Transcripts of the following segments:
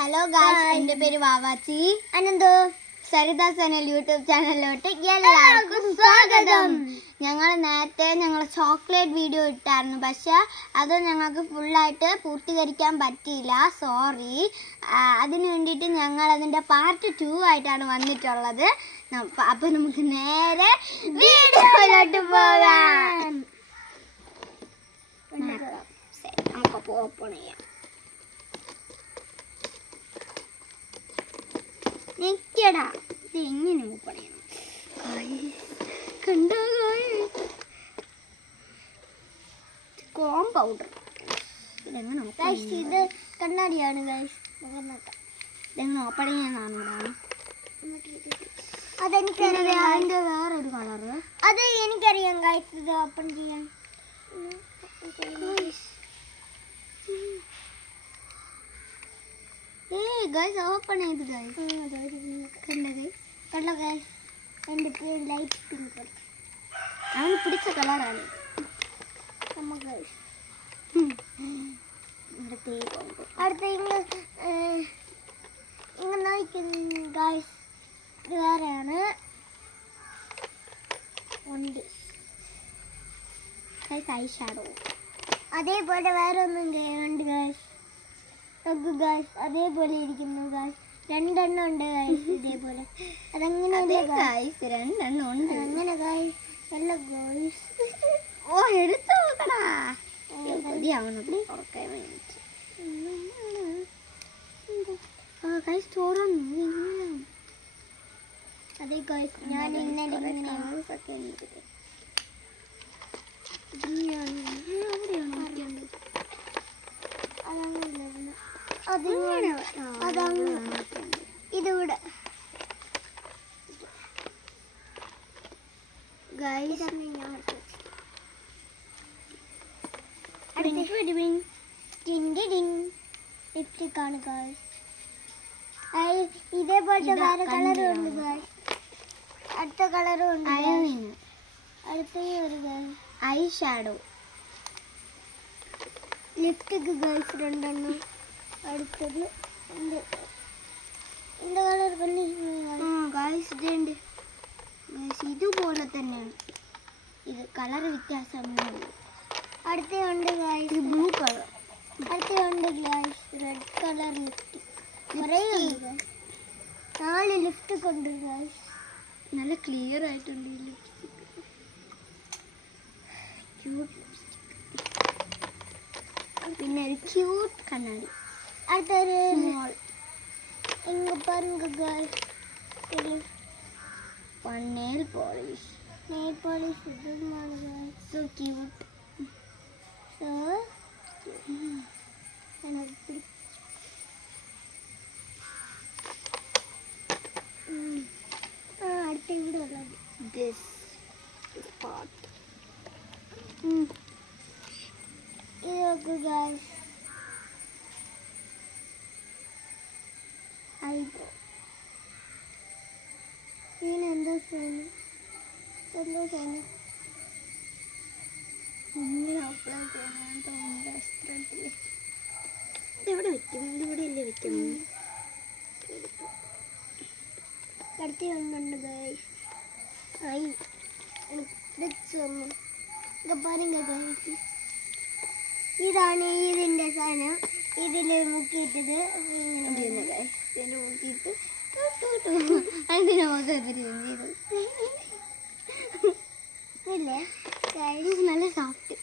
Hello guys, എൻ്റെ പേര് Vavachi. Ananthu Saritha Sanal YouTube ചാനലിലോട്ട് എല്ലാവർക്കും സ്വാഗതം. ഞങ്ങൾ നേരത്തെ ചോക്ലേറ്റ് വീഡിയോ ഇട്ടായിരുന്നു, പക്ഷെ അത് ഞങ്ങൾക്ക് ഫുള്ളായിട്ട് പൂർത്തീകരിക്കാൻ പറ്റിയില്ല, സോറി. അതിന് വേണ്ടിയിട്ട് ഞങ്ങൾ അതിൻ്റെ പാർട്ട് 2 ആയിട്ടാണ് വന്നിട്ടുള്ളത്. അപ്പം നമുക്ക് നേരെ വീഡിയോയിലോട്ട് പോകാം. നമുക്ക് ഓപ്പൺ ചെയ്യാം. നിക്കടാ, ഇത് എങ്ങനെ ഓപ്പൺ ചെയ്യണം? കണ്ടോ, കോം പൗഡർ. ഇതെങ്ങനെ ഇത് കണ്ണാടിയാണ് ഇതെങ്ങനെ ഓപ്പൺ ചെയ്യാനാണ്? അതെനിക്കറിയാം. അതിൻ്റെ വേറൊരു കളറ്, അത് എനിക്കറിയാം ഗൈസ്. ഇത് ഓപ്പൺ ചെയ്യാൻ ഗൈസ് ഓപ്പൺ ചെയ്ത് ഗൈസ്. കണ്ടോ ഗൈസ്, എൻ്റെ പേര് ലൈറ്റ് പിങ്ക്. അവന് പിടിച്ച കളറാണ്. അടുത്ത ഇങ്ങനെ നോക്കുന്നു ഗൈസ്. ഇത് വേറെയാണ്. ഉണ്ട് ഗൈസ് ഐ ഷാഡോ. അതേപോലെ വേറെ ഒന്നും ഉണ്ട് ഗൈസ്. ഗൈസ് അതേപോലെ ഇരിക്കുന്നു ഗൈസ്. രണ്ടെണ്ണം ഉണ്ട് ഗൈസ് ഇതേപോലെ. അതങ്ങനെ ഗൈസ് രണ്ടെണ്ണം ഉണ്ട്. അങ്ങനെ ഗൈസ് നല്ല ഗൈസ്. ഓ, എടുത്തു നോക്കടാ. ഗൈസ് തുറന്നു. അതെ ഗൈസ്, ഞാൻ ഇന്നലെ ഇതിവിടെ ഗൈസ് ലിപ്സ്റ്റിക് ആണ് ഗൈസ്. ഇതേപോലത്തെ വേറെ കളറും ഉണ്ട് ഗൈസ്. അടുത്ത കളറും ഉണ്ട്. അടുത്ത ഒരു guys I shadow lipstick guys രണ്ടെണ്ണം. അടുത്തത് എൻ്റെ കളർ ഗൈസ് ഇതുണ്ട്. ഇതുപോലെ തന്നെയാണ്, ഇത് കളർ വ്യത്യാസമൊന്നുമില്ല. അടുത്തുണ്ട് ഗൈസ് ബ്ലൂ കളർ. അടുത്തുണ്ട് ഗൈസ് റെഡ് കളർ ലിപ്സ്റ്റിക്. കുറേ ഉണ്ട് ഗൈസ്. 4 ലിപ്സ്റ്റിക് ഉണ്ട് ഗൈസ്. നല്ല ക്ലിയർ ആയിട്ടുണ്ട് ഈ ലിപ്സ്റ്റിക്. Cute lipstick. പിന്നെ ഒരു ക്യൂട്ട് കണ്ണാടി. അടുത്തൊരു സ്മോൾ. ഇങ്ങ പാരുங்க guys. Nail polish. Nail polish ഇതാണ് ഗൈസ്. So cute. സോ അടുത്ത ഇവിടെ ഉള്ളത് this part. ഇത് നോക്കൂ ഗൈസ്. ഐബ്രോ. ഇതിനെന്തോ സാധനം എവിടെ വെക്കും? ഇവിടെ അല്ലേ വെക്കുന്നത്? അടുത്ത് ഒന്നുണ്ട് ഗൈസ്. പാരുங்க ഗൈസ്. ഇതാണ് ഇതിൻ്റെ സാധനം. ഇതിൽ മുക്കിയിട്ടത് ഇതിൻ്റെ മുക്കിയിട്ട് അതിൻ്റെ മുഖത്തിരി ചെയ്തു. ഇല്ലേ നല്ല സോഫ്റ്റ്.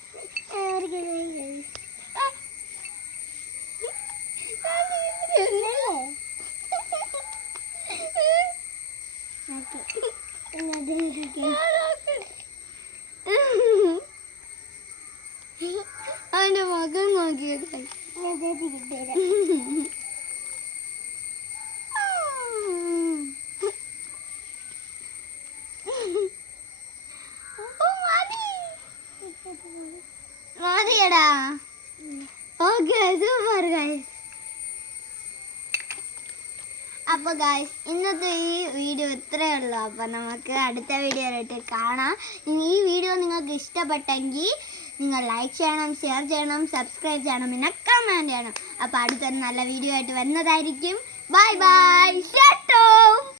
അവൻ്റെ മുഖം നോക്കിയത് മതിയടാ. Okay, super guys. അപ്പോൾ ഗൈസ് ഇന്നത്തെ ഈ വീഡിയോ ഇത്രയേ ഉള്ളൂ. അപ്പോൾ നമുക്ക് അടുത്ത വീഡിയോ ആയിട്ട് കാണാം. ഈ വീഡിയോ നിങ്ങൾക്ക് ഇഷ്ടപ്പെട്ടെങ്കിൽ നിങ്ങൾ ലൈക്ക് ചെയ്യണം, ഷെയർ ചെയ്യണം, സബ്സ്ക്രൈബ് ചെയ്യണം, പിന്നെ കമൻറ്റ് ചെയ്യണം. അപ്പോൾ അടുത്തൊരു നല്ല വീഡിയോ ആയിട്ട് വരുന്നതായിരിക്കും. Bye bye.